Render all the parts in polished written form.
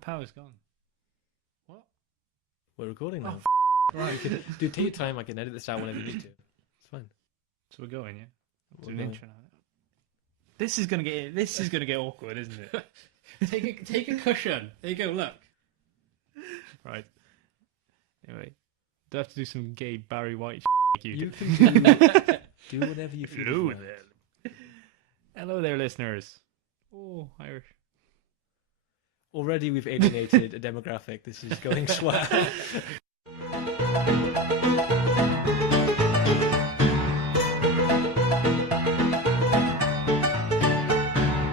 power's gone. What? We're recording now. Right. Do take your time. I can edit this out whenever you need to. It's fine. So we're going, yeah? We're Do an going. intro now. This is gonna get awkward, isn't it? Take a cushion. There you go. Look. Right. Anyway, do I have to do some gay Barry White like you You did? can do whatever you feel. Hello like. there. Hello there, listeners. Oh, Irish. Already we've alienated a demographic. This is going swell.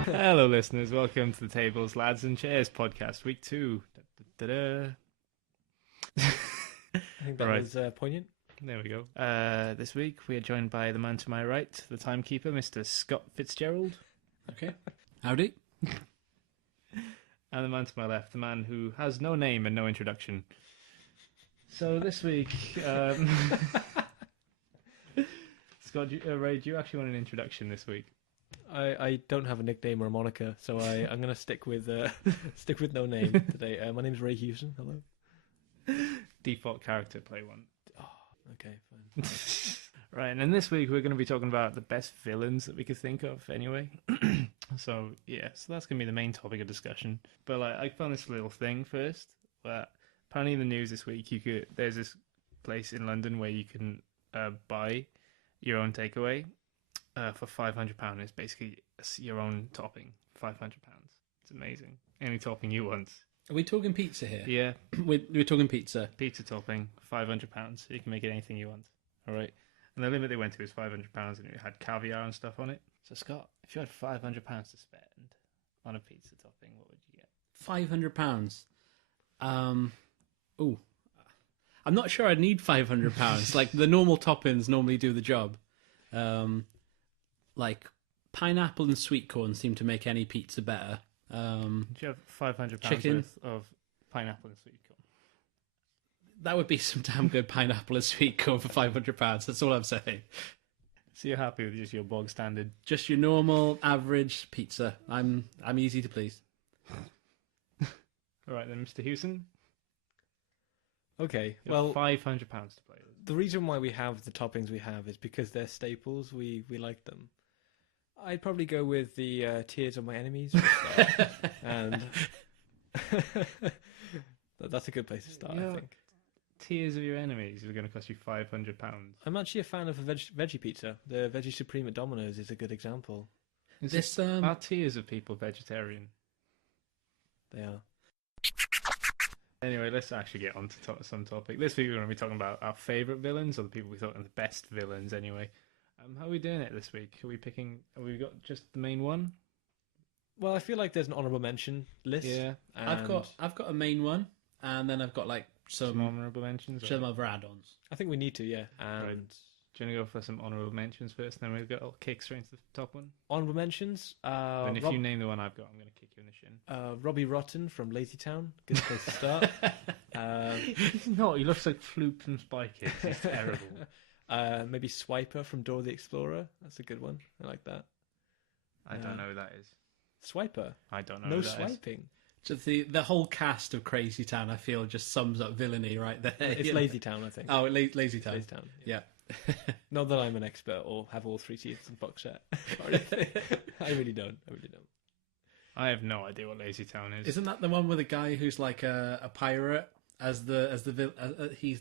Hello, listeners. Welcome to the Tables, Lads and Chairs podcast, week 2. Da-da-da-da. I think that Right. was poignant. There we go. This week we are joined by the man to my right, the timekeeper, Mr. Scott Fitzgerald, Okay. Howdy. and the man to my left, the man who has no name and no introduction. So this week, Scott, Ray, do you actually want an introduction this week? I don't have a nickname or a moniker, so I'm going to stick with no name today. My name's Ray Hewson. Hello. Default character, play one. Okay, fine. Right, and then this week we're going to be talking about the best villains that we could think of, anyway. So that's going to be the main topic of discussion. But I found this little thing first. That apparently in the news this week, there's this place in London where you can buy your own takeaway for £500. It's basically your own topping, £500. It's amazing. Any topping you want. Are we talking pizza here? Yeah, We're talking pizza. pizza topping, £500. You can make it anything you want. All right. And the limit they went to was £500, and it had caviar and stuff on it. So Scott, if you had £500 to spend on a pizza topping, what would you get? £500. Ooh. I'm not sure I'd need £500. Like the normal toppings normally do the job. Like pineapple and sweet corn seem to make any pizza better. Do you have £500 Chicken. worth of pineapple and sweet corn? That would be some damn good pineapple and sweet corn for £500. That's all I'm saying. So you're happy with just your bog standard? Just your normal average pizza. I'm easy to please. All right then, Mr. Hewson. Okay, You have well, £500 to play with. the reason why we have the toppings we have is because they're staples. We like them. I'd probably go with the Tears of My Enemies. And that's a good place to start, Yeah. I think. Tears of your enemies are going to cost you £500. I'm actually a fan of a veggie pizza. The Veggie Supreme at Domino's is a good example. Are tears of people vegetarian? They are. Anyway, let's actually get on to some topic. This week we're going to be talking about our favourite villains, or the people we thought are the best villains anyway. How are we doing it this week? Have we got just the main one? Well, I feel like there's an honourable mention list. Yeah. I've got a main one, and then I've got like Some some honourable mentions? some other add-ons. I think we need to, yeah. And Right. Do you want to go for some honourable mentions first, and then we'll kick straight into the top one? honourable mentions. And if you name the one I've got, I'm going to kick you in the shin. Robbie Rotten from Lazy Town. Good place to start. He's not. He looks like Floop from Spy Kids. He's terrible. Maybe Swiper from Dora the Explorer. That's a good one. I like that. I don't know who that is. Swiper. I don't know No who that is. swiping. Just the whole cast of Crazy Town, I feel, just sums up villainy right there. It's Yeah. Lazy Town, I think. Oh, Lazy Town. Lazy Town. Yeah. Not that I'm an expert or have all 3 seasons of box set. I really don't. I have no idea what Lazy Town is. Isn't that the one with a guy who's like a pirate he's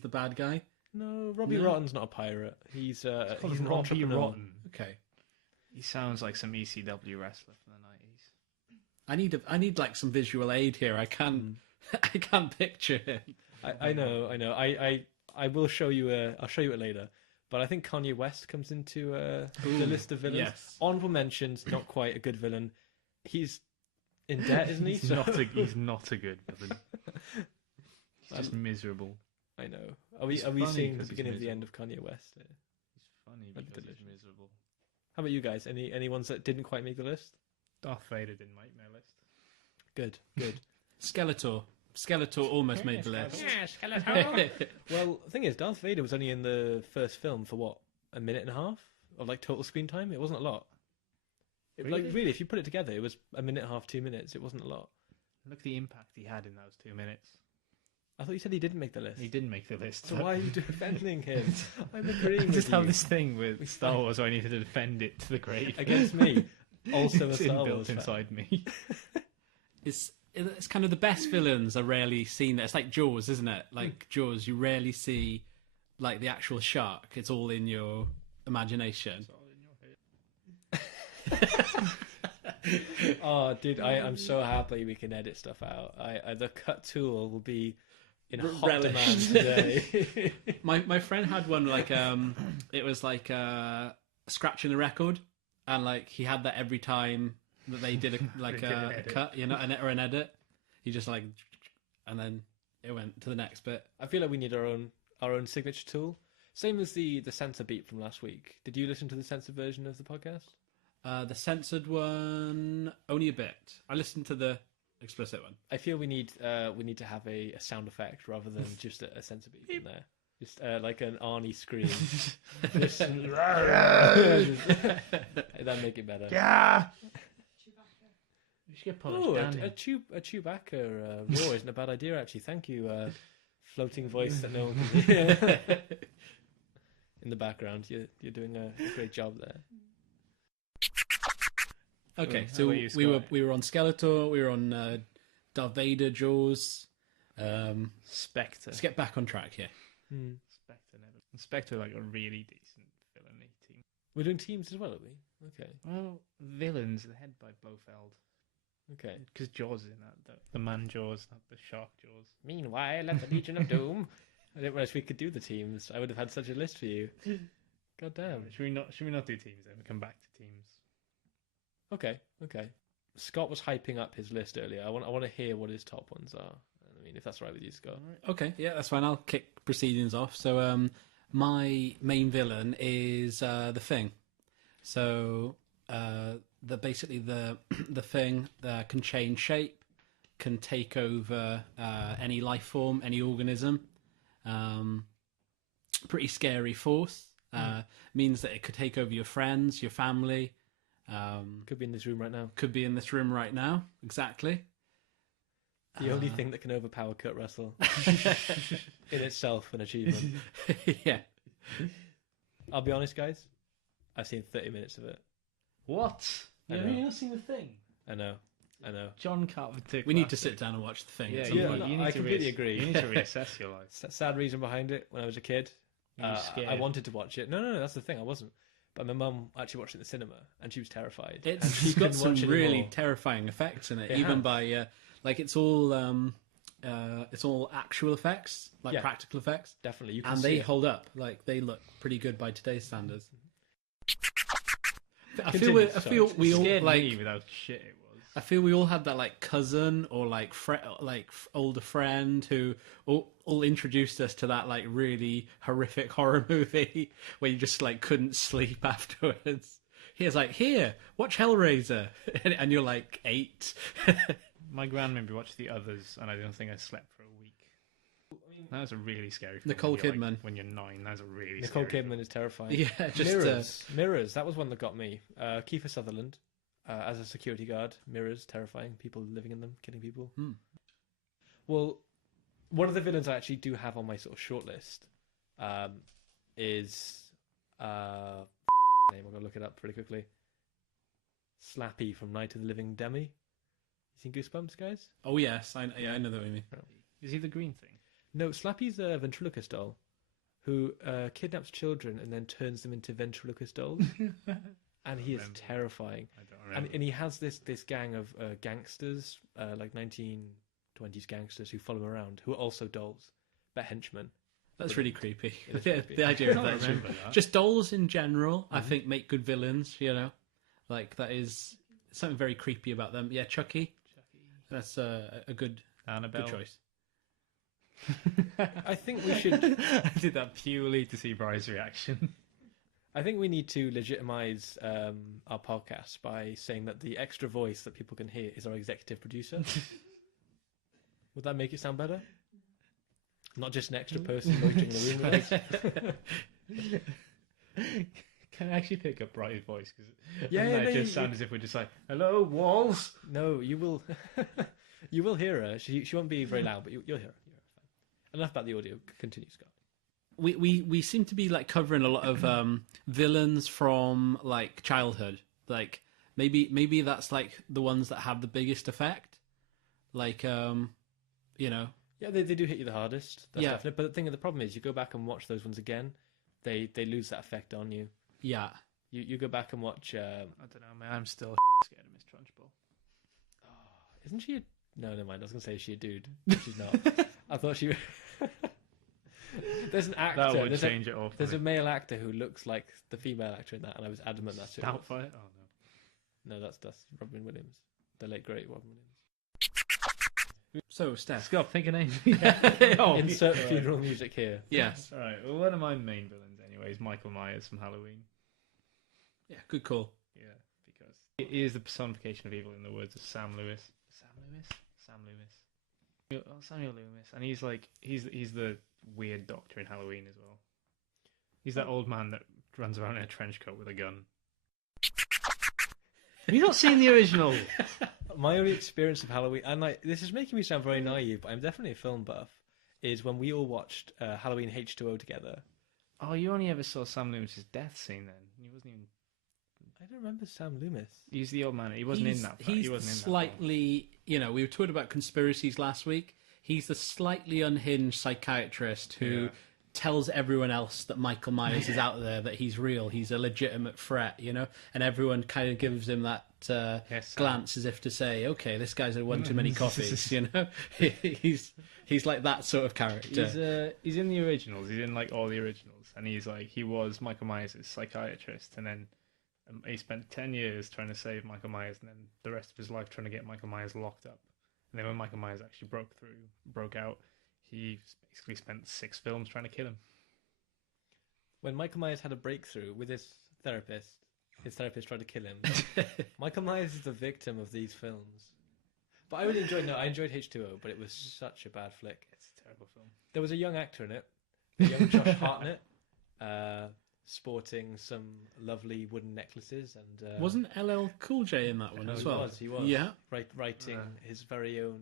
the bad guy? No, Robbie No. Rotten's not a pirate. He's an Robbie entrepreneur. Rotten. Okay. He sounds like some ECW wrestler from the 90s. I need like some visual aid here. I can't picture him. I know. I will show you. I'll show you it later. But I think Kanye West comes into the list of villains. Yes. Honorable mentions, not quite a good villain. He's in debt, isn't he? He's not a good villain. He's just miserable. I know. Are we He's funny seeing the 'cause he's beginning of the end of Kanye West? He's funny That'd be because he's delicious. miserable. How about you guys? Any ones that didn't quite make the list? Darth Vader didn't make my list. Good. Skeletor almost made the list. Well, the thing is, Darth Vader was only in the first film for what, a minute and a half of like total screen time. It wasn't a lot. Like Really? really, if you put it together, it was a minute and a half, 2 minutes. It wasn't a lot. Look at the impact he had in those 2 minutes. I thought you said he didn't make the list. He didn't make the list. So why are you defending him? I'm agreeing I with just you. have this thing with Star Wars where I need to defend it to the grave. Against me. Also a It's Star inbuilt Wars fan. inside me. It's kind of the best villains are rarely seen. It's like Jaws, isn't it? Like Jaws, you rarely see like the actual shark. It's all in your imagination. Oh, dude, I'm so happy we can edit stuff out. The cut tool will be in hot Relished. demand today. My friend had one like it was like scratching the record, and like he had that every time that they did They did an a edit. cut, or an edit. He just like, and then it went to the next bit. I feel like we need our own signature tool. Same as the censor beat from last week. Did you listen to the censored version of the podcast? The censored one, only a bit. I listened to the explicit one. I feel we need to have a sound effect rather than just a censor beat in there. Just like an Arnie scream. Just- That'd make it better. Yeah. We should get Polish Oh, down a Chewbacca roar isn't a bad idea, actually. Thank you, floating voice that no one can hear. In the background, you're doing a great job there. Okay, How so about you, we were Scott? on Skeletor, we were on Darth Vader, Jaws. Spectre. Let's get back on track here. Spectre never. Spectre like a really decent villainy team. We're doing teams as well, are we? Okay. Well, villains are head by Blofeld. Okay. Because Jaws is in that. The man Jaws, not the shark Jaws. Meanwhile, at the Legion of Doom. I didn't realize we could do the teams. I would have had such a list for you. God damn. Should we not do teams then? We come back to teams. Okay. Scott was hyping up his list earlier. I want to hear what his top ones are. I mean, if that's right with you, Scott. Okay, yeah, that's fine. I'll kick proceedings off. So, my main villain is the Thing. So, basically the Thing can change shape, can take over any life form, any organism. Pretty scary force. Means that it could take over your friends, your family. Could be in this room right now. Could be in this room right now. Exactly. The only thing that can overpower Kurt Russell. In itself, an achievement. Yeah. I'll be honest, guys. I've seen 30 minutes of it. What? I Yeah, know. you not seen the Thing? I know. John Carpenter. We need to sit down and watch the Thing. Yeah, at some yeah. point. You need I to completely agree. You need to reassess your life. Sad reason behind it. When I was a kid, You were scared. I wanted to watch it. No, that's the thing. I wasn't. But my mum actually watched it in the cinema, and she was terrified. And she It's got couldn't some watch it really anymore. terrifying effects in it, It even has. by like it's all actual effects, like Yeah. practical effects, Definitely, you can and see they it. hold up. Like they look pretty good by today's standards. I Continue, feel sorry. we all Scared like. me with how shit it was. I feel we all had that like cousin or like older friend who all introduced us to that like really horrific horror movie where you just like couldn't sleep afterwards. He was like, "Here, watch Hellraiser," and you're like 8. My grand made me watch The Others, and I don't think I slept for a week. That was a really scary film. Nicole when you're, like, Kidman. when you're 9, that was a really Nicole scary Kidman film. is terrifying. Yeah, just Mirrors. That was one that got me. Kiefer Sutherland as a security guard. Mirrors, terrifying. People living in them, killing people. Well, one of the villains I actually do have on my sort of short list is name. I'm gonna look it up pretty quickly. Slappy from Night of the Living Demi. You seen Goosebumps, guys? Oh yes, I know that what you mean. Is he the green thing? No, Slappy's a ventriloquist doll who kidnaps children and then turns them into ventriloquist dolls. And he is remember. terrifying. I don't remember. And he has this gang of gangsters, like 1920s gangsters who follow him around, who are also dolls, but henchmen. That's really creepy. It is The, creepy. the idea of I that, don't is remember that. just dolls in general, I think make good villains. You know, like that is something very creepy about them. Yeah, Chucky. That's a good Annabelle. choice. I think we should. I did that purely to see Bry's reaction. I think we need to legitimize our podcast by saying that the extra voice that people can hear is our executive producer. Would that make it sound better? Not just an extra person loitering in the room with us. Can I actually pick up Bry's voice? Because Yeah, it no, just you- sound as if we're just like, hello, walls. No, you will. You will hear her. She won't be very loud, but you'll hear her. Enough about the audio. Continue, Scott. We seem to be like covering a lot of villains from like childhood. Like maybe that's like the ones that have the biggest effect. Like you know. Yeah, they do hit you the hardest. That's Yeah. definite. But the problem is, you go back and watch those ones again, they lose that effect on you. Yeah. You go back and watch. I don't know, man. I'm still scared of Miss Trunchbull. Isn't she? No, never mind. I was gonna say is she a dude. She's not. I thought she. There's an actor. That would change it all. There's a male actor who looks like the female actor in that, and I was adamant that's it. Doubtfire? Oh no. No, that's Robin Williams, the late great Robin Williams. So Steph. Scott, think a name. Oh, Insert funeral music here. yes. All right. Well, one of my main villains, anyway, is Michael Myers from Halloween. Yeah. Good call. Yeah, because he is the personification of evil, in the words of Sam Lewis. Sam Lewis. Oh, Samuel Loomis, and he's the weird doctor in Halloween as well. He's that old man that runs around in a trench coat with a gun. Have you not seen the original? My only experience of Halloween, and like this is making me sound very naive, but I'm definitely a film buff, is when we all watched Halloween H2O together. Oh, you only ever saw Sam Loomis's death scene then. He wasn't even. I don't remember Sam Loomis. He's the old man. He wasn't in that. He's he wasn't in slightly. You know, we were talking about conspiracies last week. He's the slightly unhinged psychiatrist who tells everyone else that Michael Myers is out there, that he's real, he's a legitimate threat, you know, and everyone kind of gives him that glance as if to say, okay, this guy's had one too many coffees, you know. He's like that sort of character. He's in the originals. He's in like all the originals, and he was Michael Myers' psychiatrist, and then he spent 10 years trying to save Michael Myers, and then the rest of his life trying to get Michael Myers locked up. And then when Michael Myers actually broke out, he basically spent 6 films trying to kill him. When Michael Myers had a breakthrough with his therapist tried to kill him. Michael Myers is the victim of these films. But I really enjoyed H2O, but it was such a bad flick. It's a terrible film. There was a young actor in it, a young Josh Hartnett, sporting some lovely wooden necklaces, and Wasn't LL Cool J in that one as well? He was. Yeah. Writing his very own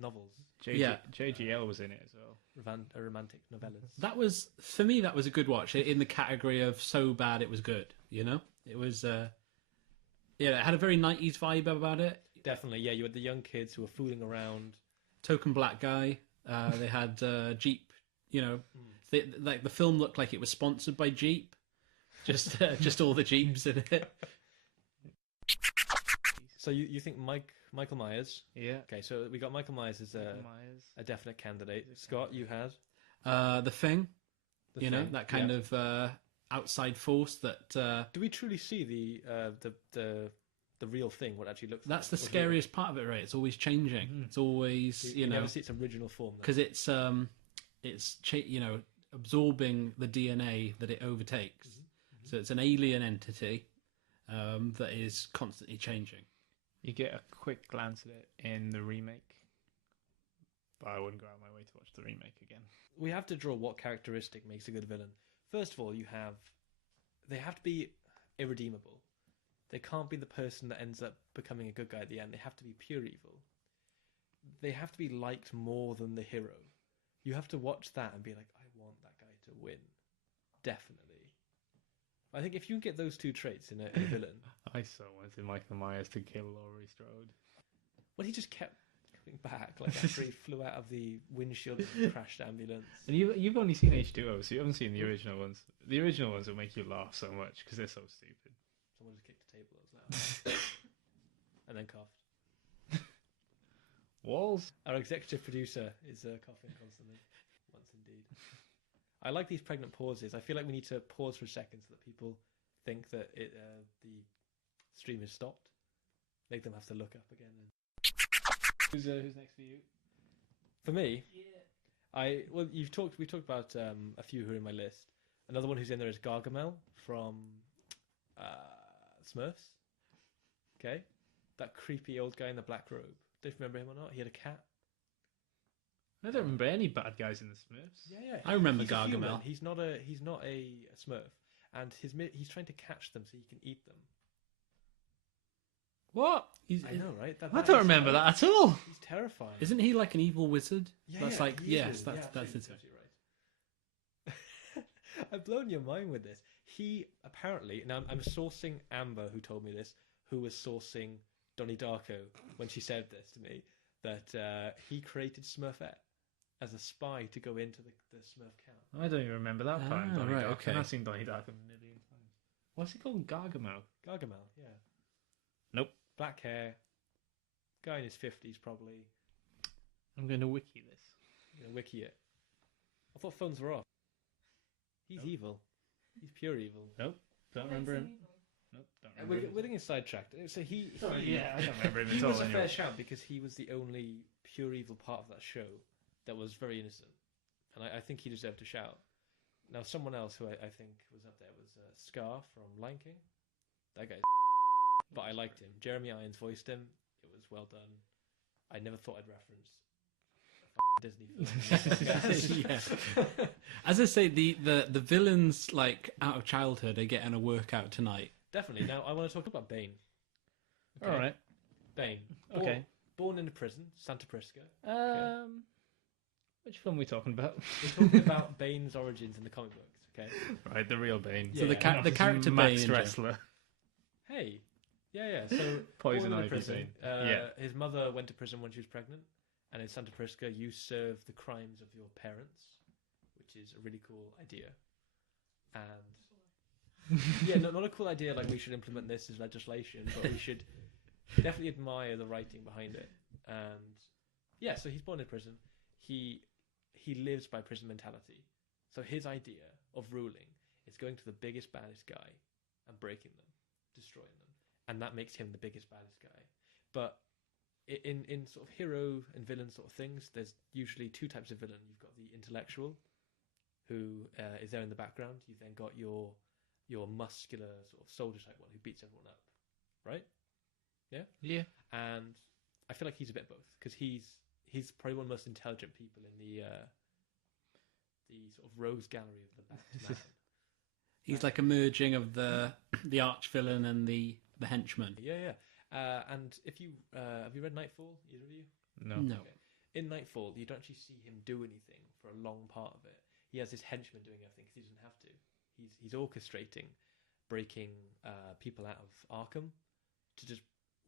novels. JGL was in it as well. Romantic novellas. That was, for me, that was a good watch, in the category of so bad it was good, you know? It was, it had a very 90s vibe about it. Definitely, yeah. You had the young kids who were fooling around. Token black guy. They had Jeep, you know. Like the film looked like it was sponsored by Jeep. Just all the Jeeps in it. So you think Michael Myers? Yeah. Okay, so we got Michael Myers as a definite candidate. Scott, you had The Thing. The Know, Thing, that kind of outside force that... Do we truly see the real thing, what it actually looks like? That's the scariest part of it, right? It's always changing. Mm-hmm. It's always, you know... never see its original form. Because it's absorbing the DNA that it overtakes. Mm-hmm. So it's an alien entity that is constantly changing. You get a quick glance at it in the remake, but I wouldn't go out of my way to watch the remake again. We have to draw what characteristic makes a good villain. First of all, they have to be irredeemable. They can't be the person that ends up becoming a good guy at the end. They have to be pure evil. They have to be liked more than the hero. You have to watch that and be like, I want that guy to win. Definitely. I think if you can get those two traits in a villain... I so wanted Michael Myers to kill Laurie Strode. Well, he just kept coming back, like after he flew out of the windshield of the crashed ambulance. And you've only seen H2O, so you haven't seen the original ones. The original ones will make you laugh so much, because they're so stupid. Someone just kicked the table, that was loud. And then coughed. Walls? Our executive producer is coughing constantly. Once indeed. I like these pregnant pauses. I feel like we need to pause for a second so that people think that the stream is stopped. Make them have to look up again. Who's next for you? For me, we talked about a few who are in my list. Another one who's in there is Gargamel from Smurfs. Okay, that creepy old guy in the black robe. Don't you remember him or not? He had a cat. I don't remember any bad guys in the Smurfs. Yeah. I remember He's a Gargamel. human. He's not a Smurf, and he's trying to catch them so he can eat them. What? I know, right? I don't remember that at all. He's terrifying. Isn't he like an evil wizard? Yeah, That's yeah, like, he yes, is. that's Yeah, it. absolutely right. I've blown your mind with this. He apparently, now I'm sourcing Amber, who told me this, who was sourcing Donnie Darko when she said this to me, that he created Smurfette as a spy to go into the Smurf camp. I don't even remember that part. Ah, right, Darko. okay. I've seen Donnie Darko a million times. What's he called? Gargamel. Gargamel, yeah. Nope. Black hair, guy in his 50s probably. I'm going to wiki this. You know, wiki it. I thought phones were off. He's evil. He's pure evil. Nope. Don't remember him. Nope. Don't remember We're getting sidetracked. So he yeah, I don't remember him he at all. was a fair Anyway. shout because he was the only pure evil part of that show that was very innocent, and I think he deserved a shout. Now, someone else who I think was up there was Scar from Lion King. That guy, but I liked him. Jeremy Irons voiced him. It was well done. I never thought I'd reference a Disney film. Yeah. As I say, the villains like out of childhood are getting a workout tonight. Definitely. Now I want to talk about Bane. All right. Bane. Okay. Born in a prison, Santa Prisca. Which film are we talking about? We're talking about Bane's origins in the comic books. Okay. Right, the real Bane. So Yeah, the character Max Bane. Wrestler. Hey. Yeah. So Poison born in a Ivy prison. Bane. Yeah. His mother went to prison when she was pregnant, and in Santa Prisca, you serve the crimes of your parents, which is a really cool idea. And yeah, not a cool idea. Like we should implement this as legislation, but we should definitely admire the writing behind it. And yeah, so he's born in prison. He lives by prison mentality. So his idea of ruling is going to the biggest, baddest guy and breaking them, destroying them, and that makes him the biggest, baddest guy. But in sort of hero and villain sort of things, there's usually two types of villain. You've got the intellectual, who is there in the background. You've then got your muscular sort of soldier type one who beats everyone up, right? Yeah. Yeah. And I feel like he's a bit of both because he's probably one of the most intelligent people in the sort of rogues gallery of the Batman. He's like a merging of the arch villain and the henchman. Yeah. And if you have you read Nightfall? Either of you? No. No. Okay. In Nightfall, you don't actually see him do anything for a long part of it. He has his henchmen doing everything because he doesn't have to. He's orchestrating breaking people out of Arkham to just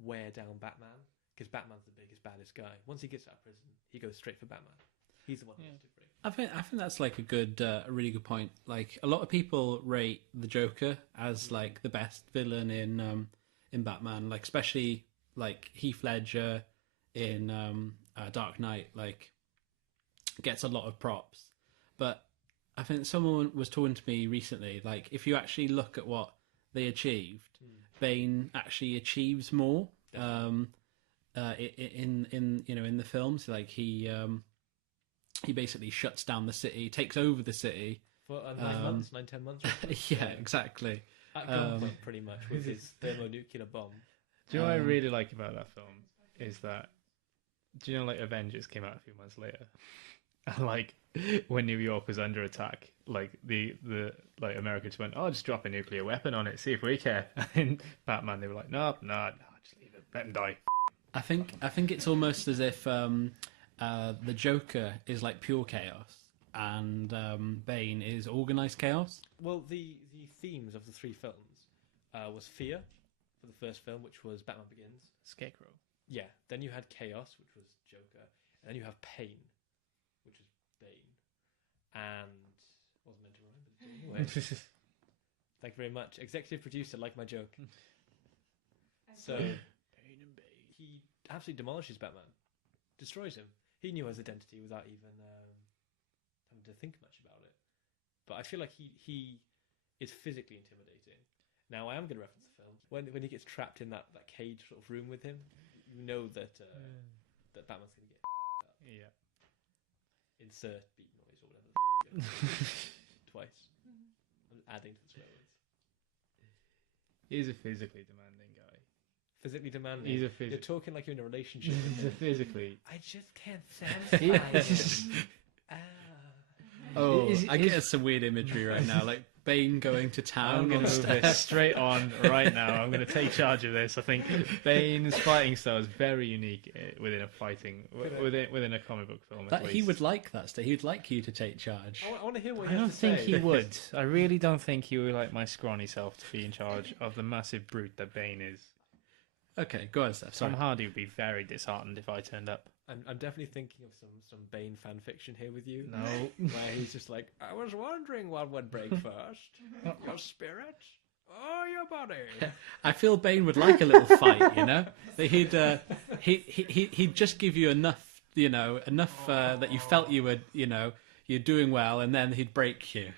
wear down Batman because Batman's the biggest, baddest guy. Once he gets out of prison, he goes straight for Batman. He's the one who has to break. I think that's like a really good point. Like a lot of people rate the Joker as like the best villain in Batman, like especially like Heath Ledger in Dark Knight, like gets a lot of props. But I think someone was talking to me recently, like if you actually look at what they achieved, Bane actually achieves more in the films. Like he basically shuts down the city, takes over the city For 9 months. yeah, exactly. At gunpoint, pretty much, with his thermonuclear bomb. Do you know what I really like about that film? Is that, do you know, like, Avengers came out a few months later? And, like, when New York was under attack, like, the like, America just went, oh, just drop a nuclear weapon on it, see if we care. And Batman, they were like, no, just leave it, let him die. I think it's almost as if the Joker is like pure chaos and Bane is organized chaos. Well, the themes of the three films was fear for the first film, which was Batman Begins. Scarecrow. Yeah. Then you had chaos, which was Joker, and then you have pain, which is Bane. And wasn't meant to rhyme, but it did anyway. Thank you very much, executive producer. Like my joke. So he absolutely demolishes Batman, destroys him. He knew his identity without even having to think much about it. But I feel like he is physically intimidating. Now, I am going to reference the film. When he gets trapped in that cage sort of room with him, you know that that Batman's going to get up. Yeah. Insert beat noise or whatever. Twice. I'm adding to the swear words. He's a physically demanding guy. Physically demanding. He's a You're talking like you're in a relationship. He's a physically. I just can't satisfy him. Oh, I get some weird imagery right now. Like Bane going to I'm town going on to move Steph. this straight on right now. I'm going to take charge of this. I think Bane's fighting style is very unique within a within a comic book film. That he would like that. He would like you to take charge. I want to hear what I you have don't to think say. he would. I really don't think he would like my scrawny self to be in charge of the massive brute that Bane is. Okay, go on, Steph. Sorry. Tom Hardy would be very disheartened if I turned up. I'm definitely thinking of some Bane fan fiction here with you. No. Where he's just like, I was wondering what would break first. Your spirit? Oh, your body. I feel Bane would like a little fight, you know? That he'd just give you enough, that you felt you would, you're doing well, and then he'd break you.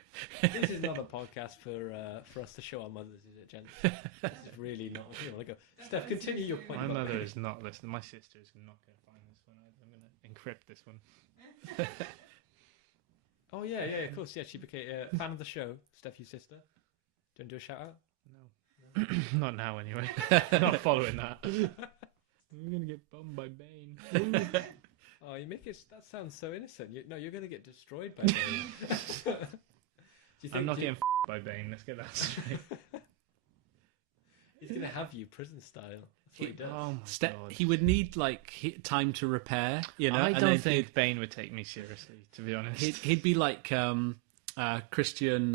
This is not a podcast for us to show our mothers, is it, gents? This is really not. Steph, continue your point. My about mother Bane. is not listening. My sister is not going to find this one. I'm going to encrypt this one. Oh yeah, of course, yeah. She became a fan of the show. Steph, your sister. Do you want to do a shout out? No. Not now, anyway. Not following that. We're going to get bummed by Bane. Oh, you make it. That sounds so innocent. You're going to get destroyed by Bane. I'm not getting by Bane. Let's get that straight. He's going to have you prison style. That's what he does. Oh my God. He would need time to repair, I and don't then think Bane would take me seriously, to be honest. he'd be like Christian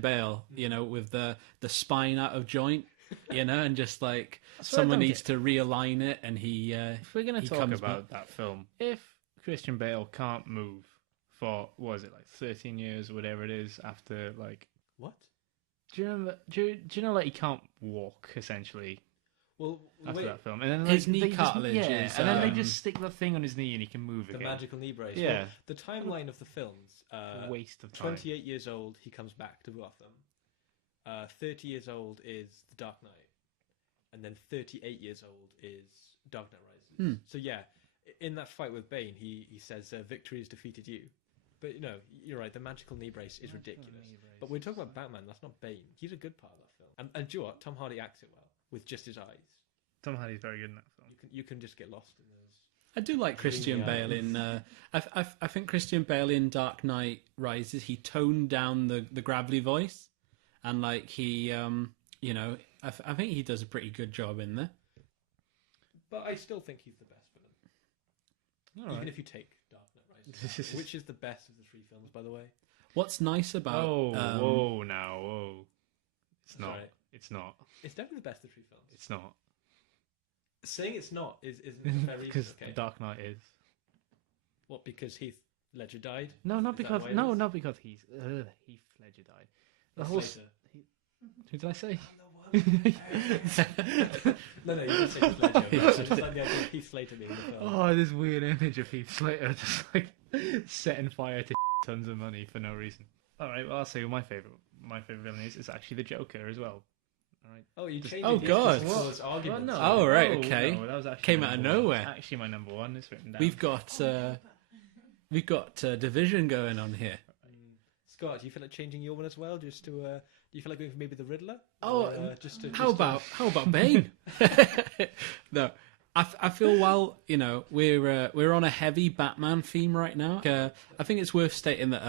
Bale, with the spine out of joint, and just like someone needs to realign it, and he. If we're going to talk about that film, if Christian Bale can't move for, what is it, like 13 years or whatever it is after, like... What? Do you remember? Do you know, like, he can't walk, essentially, Well, after wait. that film? And then His like, knee they just- cartilage yeah, is, and then they just stick the thing on his knee and he can move The again. magical knee brace. Yeah. Well, the timeline of the films. Waste of time. 28 years old, he comes back to Gotham. 30 years old is The Dark Knight. And then 38 years old is Dark Knight Rises. So yeah, in that fight with Bane, he says, victory has defeated you. But you're right, the magical knee brace is ridiculous. But we're talking about Batman, that's not Bane. He's a good part of that film. And do you know what? Tom Hardy acts it well, with just his eyes. Tom Hardy's very good in that film. You can just get lost in those. I do like Christian Bale in. I think Christian Bale in Dark Knight Rises, he toned down the gravelly voice, and like he, I think he does a pretty good job in there. But I still think he's the best villain. All Even right. if you take Dark Knight Rises, which is the best of the three films, by the way. What's nice about Whoa. It's not. Sorry. It's not. It's definitely the best of the three films. It's not. Saying it's not isn't a fair reason. Because Okay. Dark Knight is. What? Because Heath Ledger died? No, not Is that because. why it No, is? not because Heath Ledger died. The Heath whole. Ledger. Who did I say? No, you didn't say Heath Ledger. I just like the idea of Heath Slater being in the film. Oh, this weird image of Heath Slater just like setting fire to tons of money for no reason. All right, well, I'll say my favorite villain is actually the Joker as well. All right. Oh, you changed Oh, it. God. Just to cause arguments. no. Oh, right, No, okay. no, that was actually Came my out of number one. nowhere. Actually, my number one is written down. We've got division going on here. Scott, do you feel like changing your one as well? Just to, do you feel like going for maybe the Riddler? Oh, Or, just to, How about Bane? No, I feel we're on a heavy Batman theme right now. I think it's worth stating that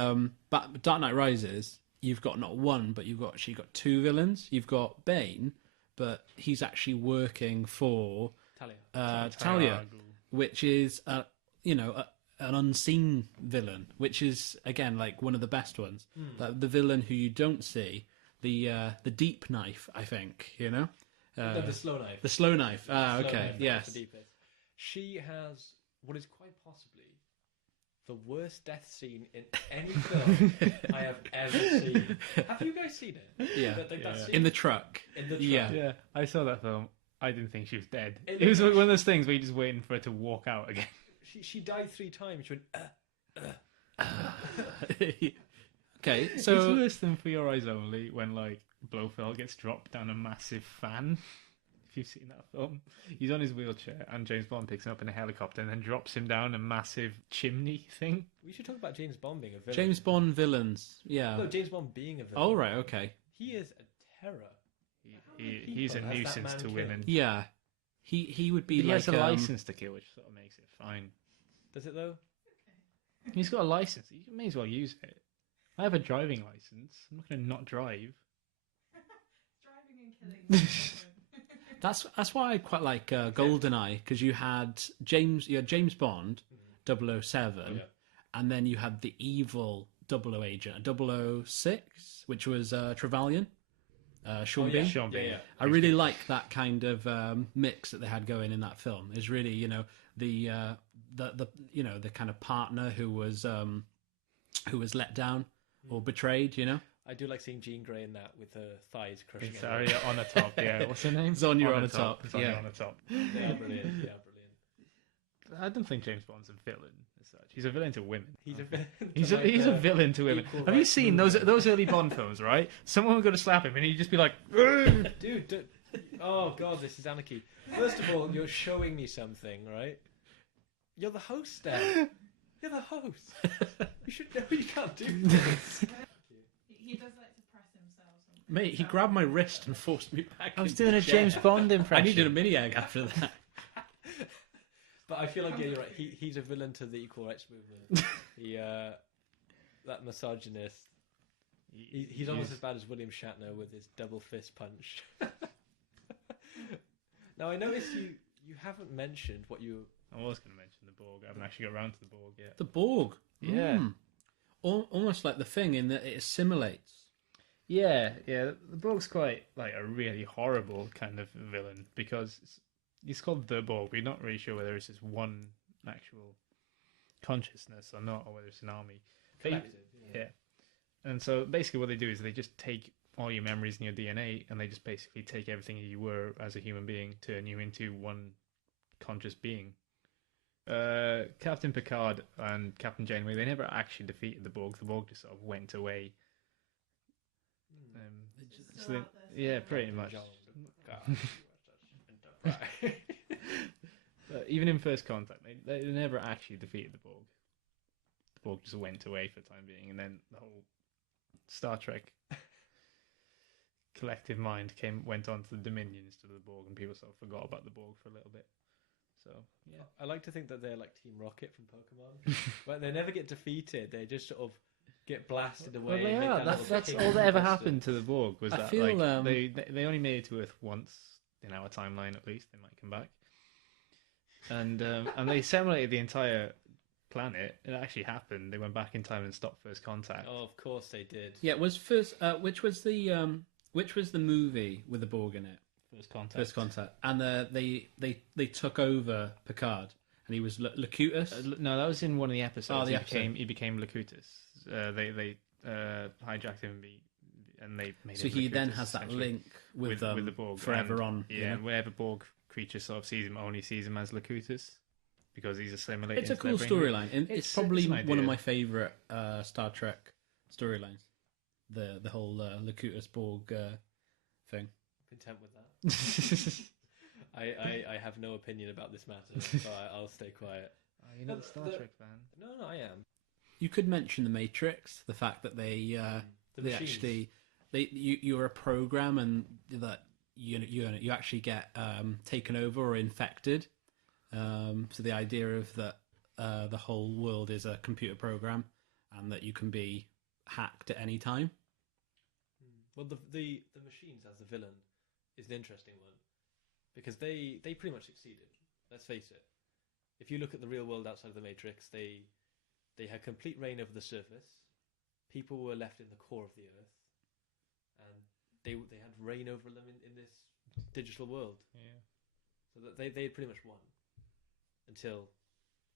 Dark Knight Rises, you've got not one, but you've got two villains. You've got Bane, but he's actually working for Talia, which is an unseen villain, which is again like one of the best ones. Like, the villain who you don't see. The deep knife, I think, the slow knife. The slow knife. Slow Okay, knife, yes. the deepest. She has what is quite possibly the worst death scene in any film I have ever seen. Have you guys seen it? Yeah. That scene? In the truck. In the truck. Yeah. Yeah, I saw that film. I didn't think she was dead. It It was was- one of those things where you're just waiting for her to walk out again. She died 3 times. She went, Okay, It's so worse than For Your Eyes Only when like Blofeld gets dropped down a massive fan. If you've seen that film, he's on his wheelchair and James Bond picks him up in a helicopter and then drops him down a massive chimney thing. we should talk about James Bond being a villain. James Bond villains. Yeah. No, James Bond being a villain. Oh, right, okay. He is a terror. He's a people has that nuisance man to killed? women. Yeah. He would be But he like has a license to kill, which sort of makes it fine. Does it though? He's got a license. You may as well use it. I have a driving license. I'm not going to not drive. Driving and killing. That's why I quite like GoldenEye, because you had James Bond, 007, Yeah. and then you had the evil 00 agent, 006, which was Trevelyan, Sean Bean. Sean Bean. I really like that kind of mix that they had going in that film. It's really, the kind of partner who was let down or betrayed. I do like seeing Jean Grey in that with her thighs crushing. It's Arya on the top, yeah. What's her name? Zonya on the top. Zonya Yeah. on the top. They are brilliant. They are brilliant. I don't think James Bond's a villain as such. He's a villain to women. He's a villain. He's a villain to women. equal Have you rights seen those early Bond films, right? Someone would go to slap him and he'd just be like, Dude, oh god, this is anarchy. First of all, you're showing me something, right? You're the host, Dan. You're the host. You should know you can't do this. He does like to press himself. Mate, he grabbed my wrist and forced me back. I was into doing the a chair. James Bond impression. I needed a mini egg after that. But I feel like, yeah, you're right. He's a villain to the equal rights movement. That misogynist. He's almost as bad as William Shatner with his double fist punch. Now, I noticed you haven't mentioned what you... I was going to mention the Borg. I haven't actually got around to the Borg yet. The Borg. Yeah. Almost like the Thing in that it assimilates. Yeah. The Borg's quite like a really horrible kind of villain because it's called the Borg. We're not really sure whether it's just one actual consciousness or not, or whether it's an army. Collective, Yeah. And so basically what they do is they just take all your memories and your DNA and they just basically take everything you were as a human being, turn you into one conscious being. Captain Picard and Captain Janeway, they never actually defeated the Borg. The Borg just sort of went away. Still out there, Yeah, so- pretty much. But even in First Contact, they never actually defeated the Borg. The Borg just went away for the time being, and then the whole Star Trek collective mind went on to the Dominion instead of the Borg, and people sort of forgot about the Borg for a little bit. So yeah, I like to think that they're like Team Rocket from Pokemon, but they never get defeated. They just sort of get blasted away. well, they and make are. that That's little all that ever kingdom happened to the Borg was I that feel, they only made it to Earth once in our timeline. At least they might come back, and they assimilated the entire planet. It actually happened. They went back in time and stopped First Contact. Oh, of course they did. Yeah, it was first. Which was the movie with the Borg in it? First Contact. First Contact, and they took over Picard, and he was Locutus. No, that was in one of the episodes. Oh, the episode. He became Locutus. They hijacked him and they made So him he then Locutus, has that essentially, link with the Borg forever and, on. Yeah, and whenever Borg creature sort of sees him, only sees him as Locutus because he's assimilated. It's a into their cool brain. storyline. And It's- it's probably it's an one of idea. my favorite Star Trek storylines. The whole Locutus Borg thing. Content with that. I have no opinion about this matter, so I'll stay quiet. Oh, you're not a Star Trek fan. No, I am. You could mention the Matrix, the fact that they The they machines. actually you're a program and that you actually get taken over or infected. So the idea of that the whole world is a computer program and that you can be hacked at any time. Well, the machines as the villain is the interesting one because they pretty much succeeded. Let's face it. If you look at the real world outside of the Matrix, they had complete reign over the surface. People were left in the core of the Earth, and they had reign over them in this digital world. Yeah. So that they pretty much won until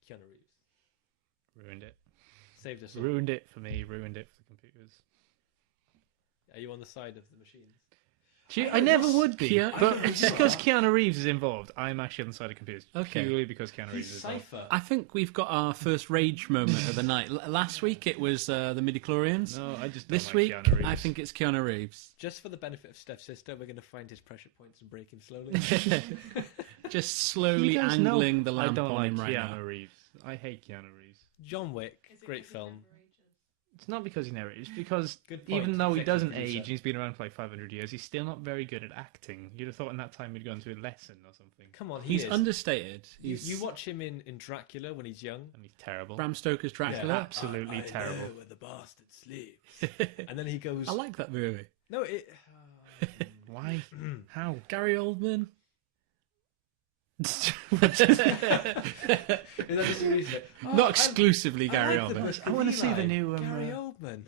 Keanu Reeves Ruined it. saved us all. Ruined it for me. Ruined it for the computers. Are you on the side of the machines? I never would be, Keanu- but just because Keanu Reeves is involved, I'm actually on the side of computers. Okay. Purely because Keanu Reeves He's is involved. Cypher. I think we've got our first rage moment of the night. Last week it was the midichlorians. No, I just don't This like week Keanu Reeves. I think it's Keanu Reeves. Just for the benefit of Steph's sister, we're going to find his pressure points and break him slowly. Just slowly He does know angling the lamp I don't on like him right Keanu now. Reeves. I hate Keanu Reeves. John Wick, Is it great 'cause he film. never ages? It's not because he never ages. It's because Good point. even though he Executive doesn't producer. age, he's been around for like 500 years. He's still not very good at acting. You'd have thought in that time he'd gone to a lesson or something. Come on, he He's is. understated. You, He's you watch him in Dracula when he's young. And he's terrible. Bram Stoker's Dracula. Absolutely terrible. where the bastard sleeps. And then he goes, I like that movie. no, it. Why? How? Gary Oldman. Is that just the reason? Not exclusively Gary I like the Oldman. Mr. I wanna see the V new, line. Gary Oldman.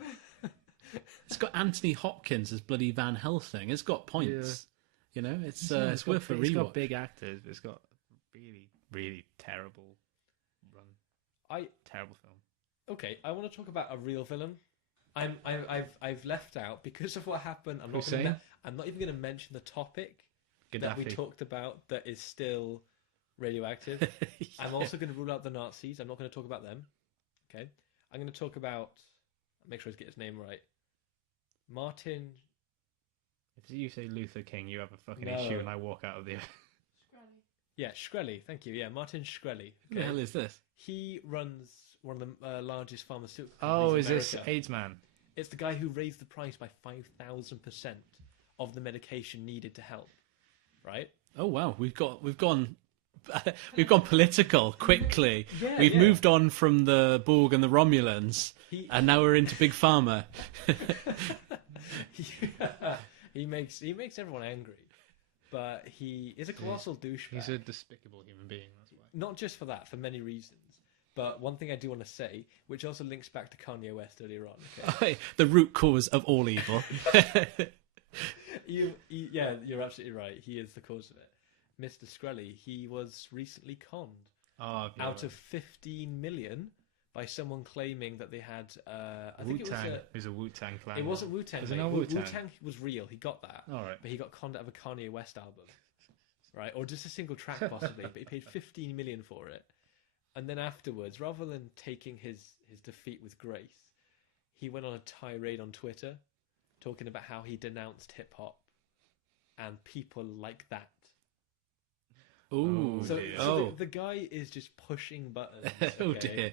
It's got Anthony Hopkins as bloody Van Helsing. It's got points. You know, it's worth a It's got rewatch. big actors. But it's got really, really terrible run. Terrible film. Okay, I want to talk about a real villain. I've left out because of what happened. I'm Hussein? not even going to mention the topic that we Gaddafi. talked about that is still radioactive. I'm also going to rule out the Nazis. I'm not going to talk about them. Okay, I'm going to talk about. Make sure I get his name right. Martin. If you say Luther King, you have a fucking No. issue, and I walk out of the. Scrally. Yeah, Shkreli. Thank you. Yeah, Martin Shkreli. Who the hell is this? He runs one of the largest pharmaceutical Oh, companies is in this America. AIDS man? It's the guy who raised the price by 5,000% of the medication needed to help. Right? Oh wow, we've gone political quickly. Yeah, We've yeah. moved on from the Borg and the Romulans, He- and now we're into Big Pharma. he makes everyone angry, but he is a colossal douchebag. He's a despicable human being. That's why. Not just for that, for many reasons. But one thing I do want to say, which also links back to Kanye West earlier on. Okay? The root cause of all evil. Yeah, you're absolutely right. He is the cause of it. Mr. Shkreli, he was recently conned Oh, yeah, out of 15 million by someone claiming that they had. I think it was Wu-Tang. a. It was a Wu-Tang clan. It wasn't Wu-Tang. Was it mate. not Wu-Tang? Wu-Tang was real. He got that. All right. But he got conned out of a Kanye West album, right? Or just a single track possibly. But he paid 15 million for it, and then afterwards, rather than taking his defeat with grace, he went on a tirade on Twitter, talking about how he denounced hip hop, and people like that. Ooh. So, dear. the guy is just pushing buttons. Oh okay? dear.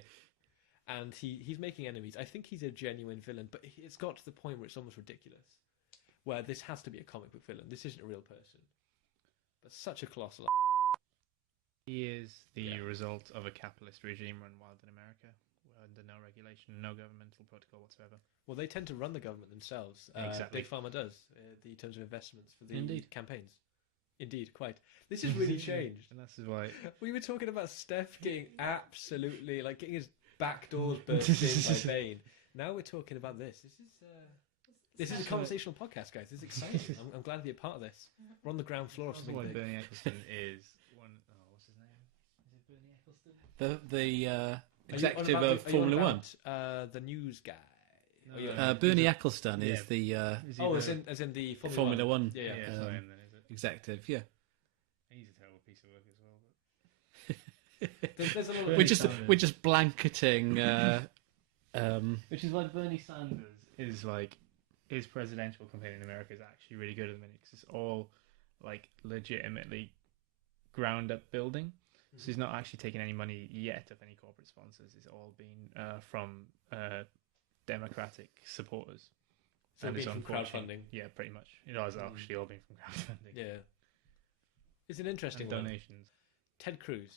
And he's making enemies. I think he's a genuine villain, but it's got to the point where it's almost ridiculous. Where this has to be a comic book villain. This isn't a real person. But such a colossal. He is the Yeah. result of a capitalist regime run wild in America, under no regulation, no governmental protocol whatsoever. Well, they tend to run the government themselves. Exactly. Big Pharma does, the terms of investments for the Indeed. campaigns. Indeed, quite. This has really changed. And that's why. We were talking about Steph getting absolutely, like, getting his back doors burst in by Bane. Now we're talking about this. This is a conversational podcast, guys. This is exciting. I'm glad to be a part of this. We're on the ground floor of That's something why big. Bernie Ecclestone is one. Oh, what's his name? Is it Bernie Ecclestone? The executive of Formula One. The news guy. No, Are you on no, about- Bernie Ecclestone is Yeah. the Is he Oh, the- as in the Formula One. Yeah, yeah. Yeah, sorry, him then, is it? executive. Yeah, He's a terrible piece of work as well. But... There's a little Bernie we're Sanders. just blanketing. Which is why Bernie Sanders is like his presidential campaign in America is actually really good at the minute because it's all like legitimately ground up building. So he's not actually taking any money yet of any corporate sponsors. It's all been from Democratic supporters. So And being it's from unfortunate- crowdfunding. Yeah, pretty much. It has actually all been from crowdfunding. Yeah. It's an interesting And one. donations. Ted Cruz.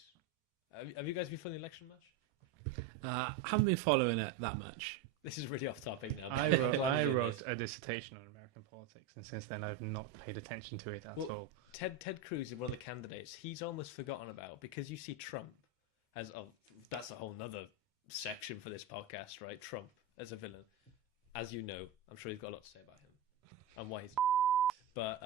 Have you guys been following the election much? haven't been following it that much. This is really off topic now. I but I'm wrote, glad I you did wrote this. a dissertation on American politics, and since then I've not paid attention to it at Well, all. Ted Cruz is one of the candidates. He's almost forgotten about because you see Trump as that's a whole nother section for this podcast, right? Trump as a villain, as you know, I'm sure he's got a lot to say about him and why he's. But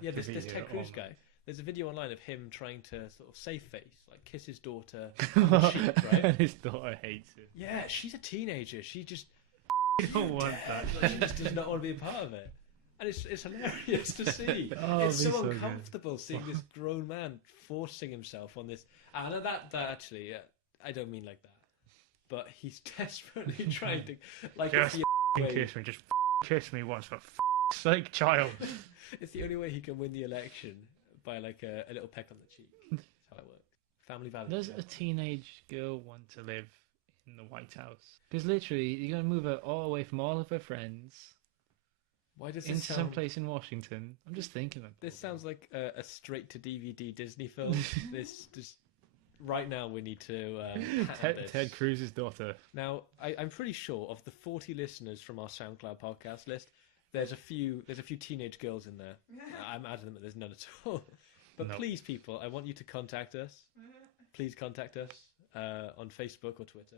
yeah, this video Ted Cruz on. guy. There's a video online of him trying to sort of save face, like kiss his daughter, on the cheek, right? And his daughter hates him. Yeah, she's a teenager. She just You don't want that. like, she just does not want to be a part of it. And it's hilarious to see. Oh, It's it'd so be so good. uncomfortable seeing this grown man forcing himself on this. And that actually, I don't mean like that. But he's desperately trying to, like, Just it's the only way- kiss me, just kiss me once for sake, child. it's the only way he can win the election by like a little peck on the cheek. That's how it works. Family values. Does a teenage girl want to live in the White House? Because literally, you're going to move her all away from all of her friends Why does into this some sound? place in Washington. I'm just thinking of This sounds like a straight to DVD Disney film. This just right now we need to Ted Cruz's daughter. Now, I'm pretty sure of the 40 listeners from our SoundCloud podcast list, there's a few teenage girls in there. I'm adamant that there's none at all. But Nope. please, people, I want you to contact us. Please contact us on Facebook or Twitter,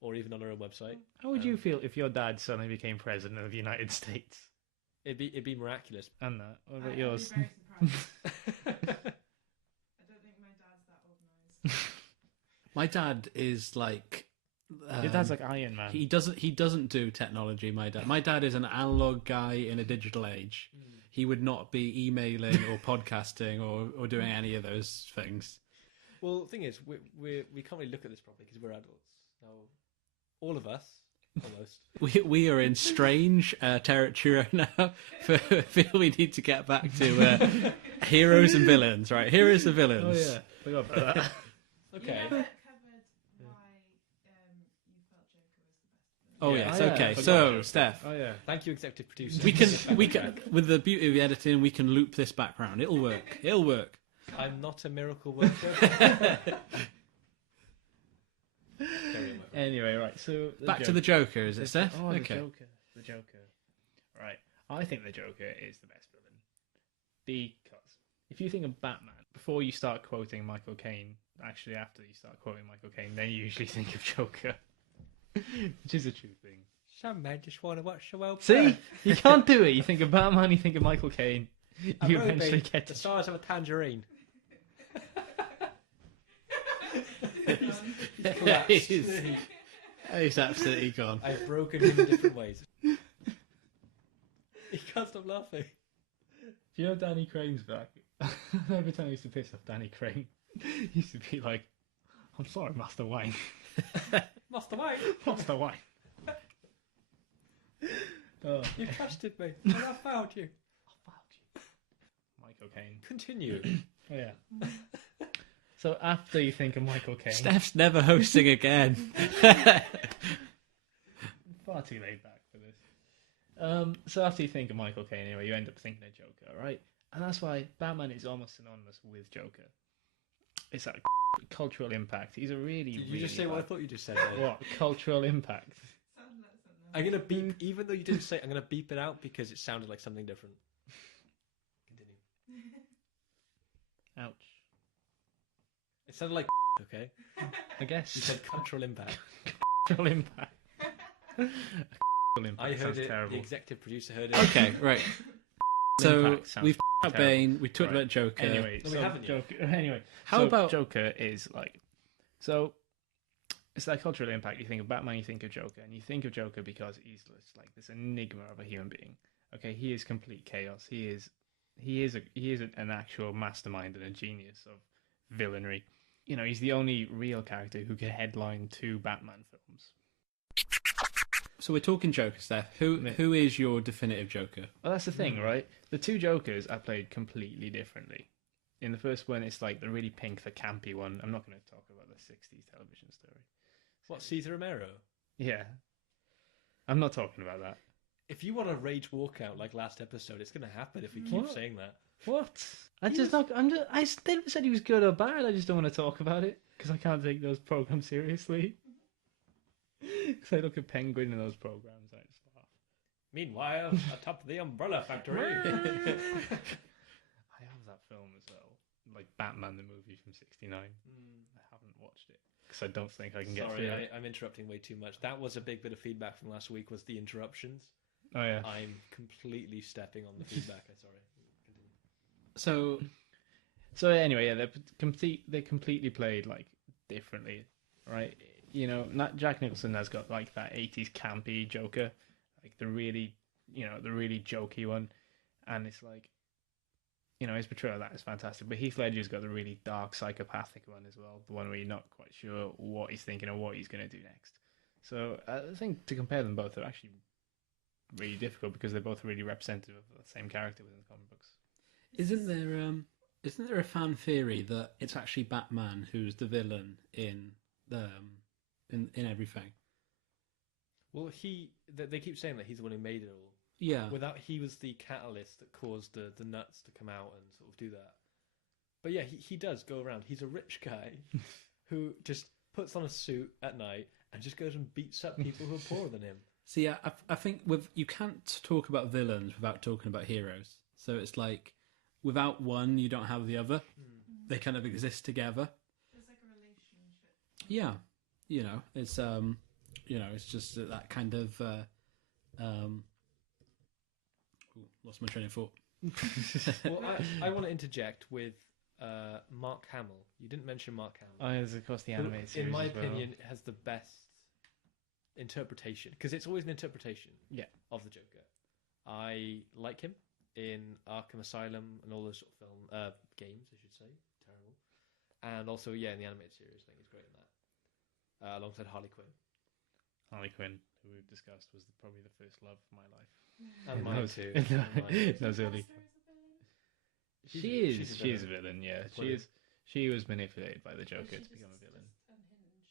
or even on our own website. How would you feel if your dad suddenly became president of the United States? It'd be miraculous. And that. What about I'd yours? be very surprised. I don't think my dad's that organised. My dad is like. Your dad's like Iron Man. He doesn't do technology. My dad is an analog guy in a digital age. He would not be emailing or podcasting or doing any of those things. Well, the thing is, we can't really look at this properly because we're adults. Now, all of us, almost. We are in strange territory right now. I feel we need to get back to heroes and villains, right? Heroes and Oh villains. yeah, forgot about that. Okay. You never covered why you felt Joker was the best villain. Oh Yeah. yes, Oh, yeah, I okay. forgot So Joker. Steph, Oh yeah. Thank you, executive producer. we can with the beauty of editing, we can loop this background. It'll work. It'll work. I'm not a miracle worker. Anyway, right. So Back to the Joker, is it, Steph? Oh, Okay. The Joker. Right. I think the Joker is the best villain because if you think of Batman before you start quoting Michael Caine, actually after you start quoting Michael Caine, then you usually think of Joker, which is a true thing. Some men just want to watch the world. See, you can't do it. You think of Batman, you think of Michael Caine. You eventually get the to size of a tangerine. He's absolutely gone. I've broken him in different ways. He can't stop laughing. Do you know Danny Crane's back? Every time I used to piss off Danny Crane, he used to be like, "I'm sorry, Master Wayne." Master Wayne, Master Wayne. Oh, you trusted me, and I failed you. Michael Caine. Continue. Oh yeah. So after you think of Michael Caine, Steph's never hosting again. far too laid back for this. So after you think of Michael Caine, anyway, you end up thinking of Joker, right? And that's why Batman is almost synonymous with Joker. It's that cultural impact. He's a really, Did you really just say what I bad- thought you just said? There? What cultural impact? Sounded like something. I'm gonna beep, even though you didn't say it, I'm gonna beep it out because it sounded like something different. Continue. Ouch. It sounded like okay. I guess. You said cultural impact. Cultural impact. Cultural impact I heard sounds it. terrible. The executive producer heard it. Okay, right. So Impact sounds we've talked about terrible. Bane, we talked Right. about Joker. Anyway, No, we so haven't yet. Joker. Anyway, How so about- Joker is like so. It's that cultural impact. You think of Batman, you think of Joker, and you think of Joker because he's just like this enigma of a human being. Okay, he is complete chaos. He is an actual mastermind and a genius of villainy. You know, he's the only real character who can headline 2 Batman films. So we're talking Joker, Steph. Who is your definitive Joker? Well, that's the thing, right? The 2 Jokers are played completely differently. In the first one, it's like the really pink, the campy one. I'm not going to talk about the 60s television story. What, Cesar Romero? Yeah. I'm not talking about that. If you want a rage walkout like last episode, it's gonna happen if we keep What? saying that. What? I never said he was good or bad. I just don't want to talk about it because I can't take those programs seriously. Because I look at Penguin in those programs, I just laugh. Meanwhile, atop the Umbrella Factory. I have that film as well, like Batman the movie from '69. I haven't watched it because I don't think I can get through Sorry, it. I'm interrupting way too much. That was a big bit of feedback from last week. Was the interruptions? Oh yeah. I'm completely stepping on the feedback. I'm sorry. So So anyway, yeah, they're completely played like differently, right? You know, not Jack Nicholson has got like that 80s campy Joker, like the really jokey one, and it's like, you know, his portrayal of that is fantastic. But Heath Ledger's got the really dark psychopathic one as well, the one where you're not quite sure what he's thinking or what he's going to do next. So I think to compare them both are actually really difficult because they're both really representative of the same character within the comic books. isn't there a fan theory that it's actually Batman who's the villain in everything? Well, they keep saying that he's the one who made it all. Yeah. Without he was the catalyst that caused the nuts to come out and sort of do that. But yeah, he does go around. He's a rich guy who just puts on a suit at night and just goes and beats up people who are poorer than him. See, I think you can't talk about villains without talking about heroes. So it's like, without one, you don't have the other. They kind of exist together. It's like a relationship. Yeah, it's just that kind of. Lost my train of thought. Well, I want to interject with Mark Hamill. You didn't mention Mark Hamill. Oh, it's of course the who, animated series. in my as well. opinion, has the best interpretation, because it's always an interpretation of the Joker. I like him in Arkham Asylum and all those sort of games, I should say. Terrible. And also, in the animated series, I think he's great in that. Alongside Harley Quinn. Harley Quinn, who we've discussed, was probably the first love of my life. And In mine those- too. in And mine. those early. She is a villain. Yeah, she was manipulated by the Joker to become a villain. Unhinged.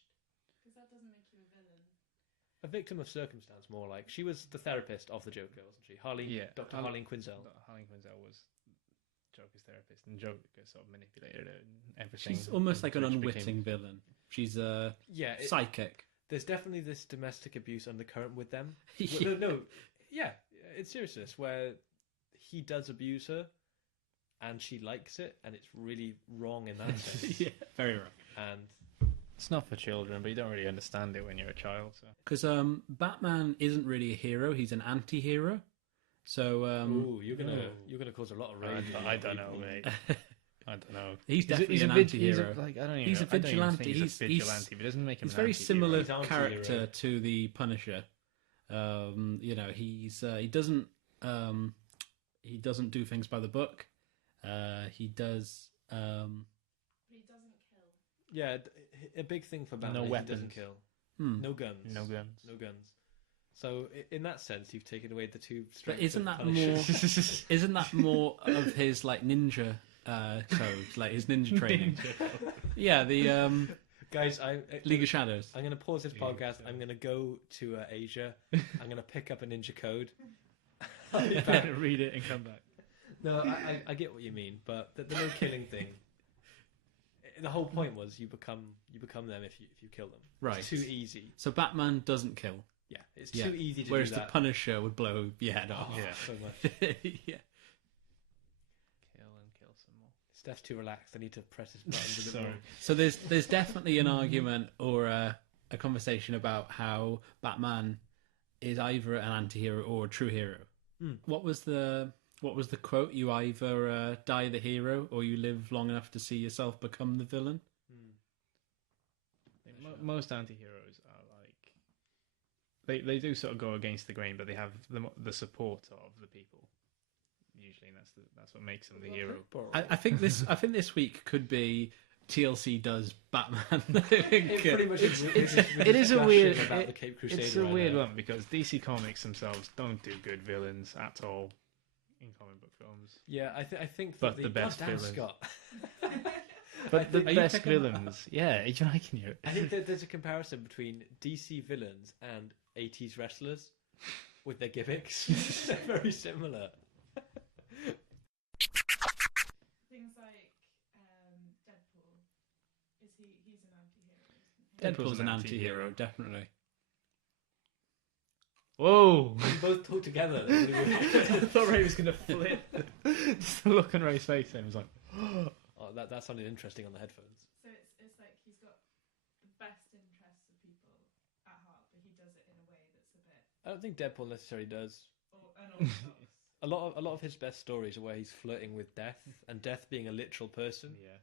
Because that doesn't make you a villain. A victim of circumstance, more like. She was the therapist of the Joker, wasn't she? Dr. Harleen Quinzel. Harleen Quinzel was Joker's therapist, and Joker sort of manipulated her and everything. She's almost like an which unwitting villain. She's a psychic. There's definitely this domestic abuse undercurrent with them. Yeah. No, it's seriousness, where he does abuse her, and she likes it, and it's really wrong in that sense. Yeah, very wrong. And It's not for children, but you don't really understand it when you're a child. So. Because Batman isn't really a hero; he's an anti-hero. So you're gonna cause a lot of rage. I don't know, mate. I don't know. he's definitely he's an a vid- anti-hero. He's a vigilante. He's He's a vigilante, but it doesn't make him. He's an very anti-hero. similar He's anti-hero. character to the Punisher. He doesn't do things by the book. He does. But he doesn't kill. Yeah, a big thing for Batman. No is he weapons. doesn't kill. Hmm. No guns. No guns. No guns. So in that sense, you've taken away the two But strengths. isn't of that Punisher. more? Isn't that more of his like ninja code, like his ninja training? Yeah, the Guys, League of Shadows. I'm going to pause this podcast. I'm going to go to Asia. I'm going to pick up a ninja code. Read it and come back. No, I get what you mean, but the no killing thing. The whole point was you become them if you kill them. Right. It's too easy. So Batman doesn't kill. Yeah, it's too easy to Whereas do the that. Punisher would blow your head off. Yeah. So much. Yeah. Kill some more. Steph's too relaxed. I need to press his buttons a bit Sorry. more. So there's definitely an argument or a conversation about how Batman is either an anti-hero or a true hero. Hmm. What was the quote? You either die the hero or you live long enough to see yourself become the villain. Most anti-heroes are like they do sort of go against the grain, but they have the support of the people usually, and that's what makes them the hero. I think this week could be TLC Does Batman. It pretty much is. It is a weird. About the Cape Crusader It's a right weird now. one because DC Comics themselves don't do good villains at all in comic book films. Yeah, I think. But that the best goddamn villain. Scott. But the Are you best picking- villains, yeah, I can hear it. I think that there's a comparison between DC villains and 80s wrestlers with their gimmicks. They're very similar. Things like Deadpool. He's an anti-hero, isn't he? Deadpool's an anti-hero, definitely. Whoa! We both talk together. I thought Ray was going to flip. Just the look on Ray's face, and he was like, Oh, that sounded interesting on the headphones. So it's like he's got the best interests of people at heart, but he does it in a way that's a bit I don't think Deadpool necessarily does. unorthodox. A lot of his best stories are where he's flirting with death, and death being a literal person, yeah.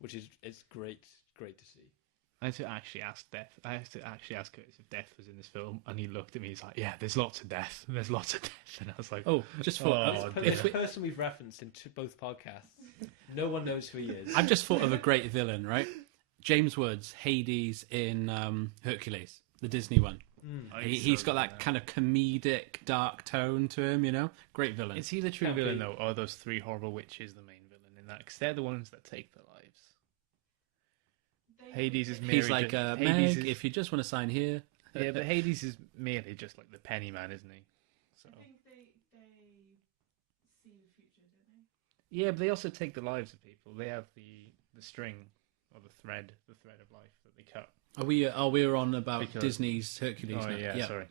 which is it's great to see. I had to actually ask Curtis if Death was in this film, and he looked at me. He's like, "Yeah, there's lots of death. There's lots of death." And I was like, Oh, just thought. Oh, It's dear. a person we've referenced in both podcasts. No one knows who he is. I've just thought of a great villain, right? James Woods, Hades in Hercules, the Disney one. He's got that kind of comedic, dark tone to him, you know? Great villain. Is he the true Can't villain be. though, or are those three horrible witches the main villain in that? Because they're the ones that take their lives. Hades is He's merely like, just, Meg, Hades is, if you just want to sign here. yeah, but Hades is merely just like the penny man, isn't he? So I think they see the future, don't they? yeah, but they also take the lives of people. They have the string or the thread of life that they cut. Are we on about Because- Disney's Hercules Oh now? yeah, sorry.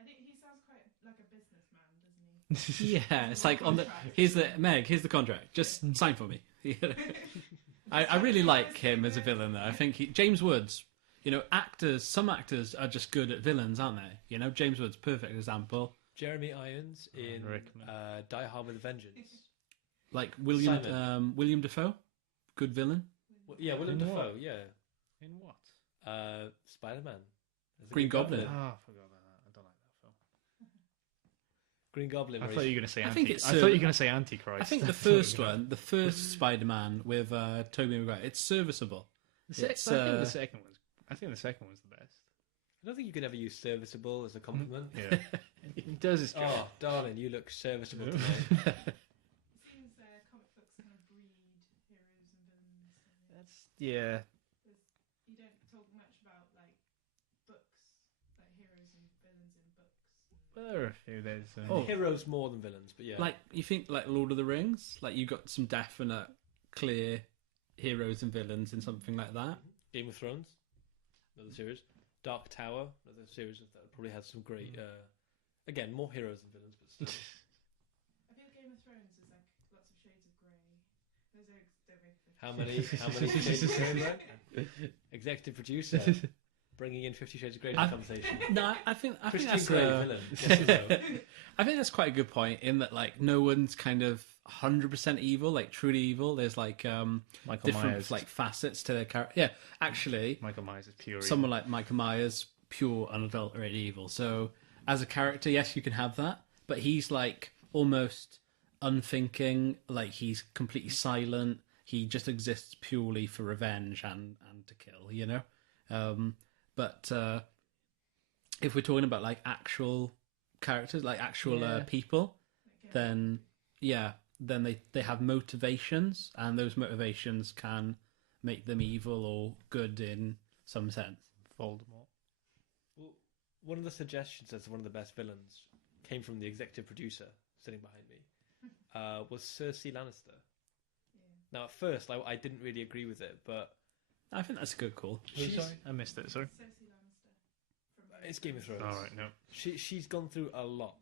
I think he sounds quite like a businessman, doesn't he? Yeah, it's like on the here's the contract. Just sign for me. I really like him as a villain though. I think James Woods. Some actors are just good at villains, aren't they? James Woods, perfect example. Jeremy Irons in Rickman. Die Hard with a Vengeance. Like Simon. William Dafoe, good villain. Yeah, Willem In Dafoe. what? Yeah, In what? Spider-Man. There's a Green Goblin. Oh, I forgot about that. I don't like that film. Green Goblin. I where thought you he's- were going to say I think it's, I thought you were going to say Antichrist. I think the first one, the first Spider-Man with Tobey Maguire, it's serviceable. It's, I think the second one's the best. I don't think you could ever use serviceable as a compliment. Yeah, it does its job. Oh, darling, you look serviceable today. It seems comic books kind of breed heroes and villains. That's yeah. You don't talk much about like books, like heroes and villains in books. Well, there are a few. There's Heroes more than villains, but yeah. Like you think like Lord of the Rings, like you got some definite, clear heroes and villains in something like that. Game of Thrones, another series. Dark Tower, another series that probably has some great. Again, more heroes than villains, but still. I feel Game of Thrones is like lots of shades of grey. Those don't make sense. How many shades of grey there? Executive producer bringing in 50 Shades of Grey to the conversation. No, I think Christian that's Grey villain. Yes or no? I think that's quite a good point in that like no one's kind of 100% evil, like truly evil. There's like Michael different Myers. like facets to their character. Yeah, actually, Michael Myers is pure. someone like Michael Myers, pure unadulterated evil. So as a character, yes, you can have that, but he's like almost unthinking, like he's completely silent. He just exists purely for revenge and to kill, But if we're talking about like actual characters, like actual people, then they have motivations, and those motivations can make them evil or good in some sense. Voldemort. Well, one of the suggestions as one of the best villains came from the executive producer sitting behind me, was Cersei Lannister. Yeah. Now, at first, I didn't really agree with it, but I think that's a good call. Sorry, I missed it. Sorry. Cersei Lannister. From it's Game of Thrones. All right, no. She's gone through a lot,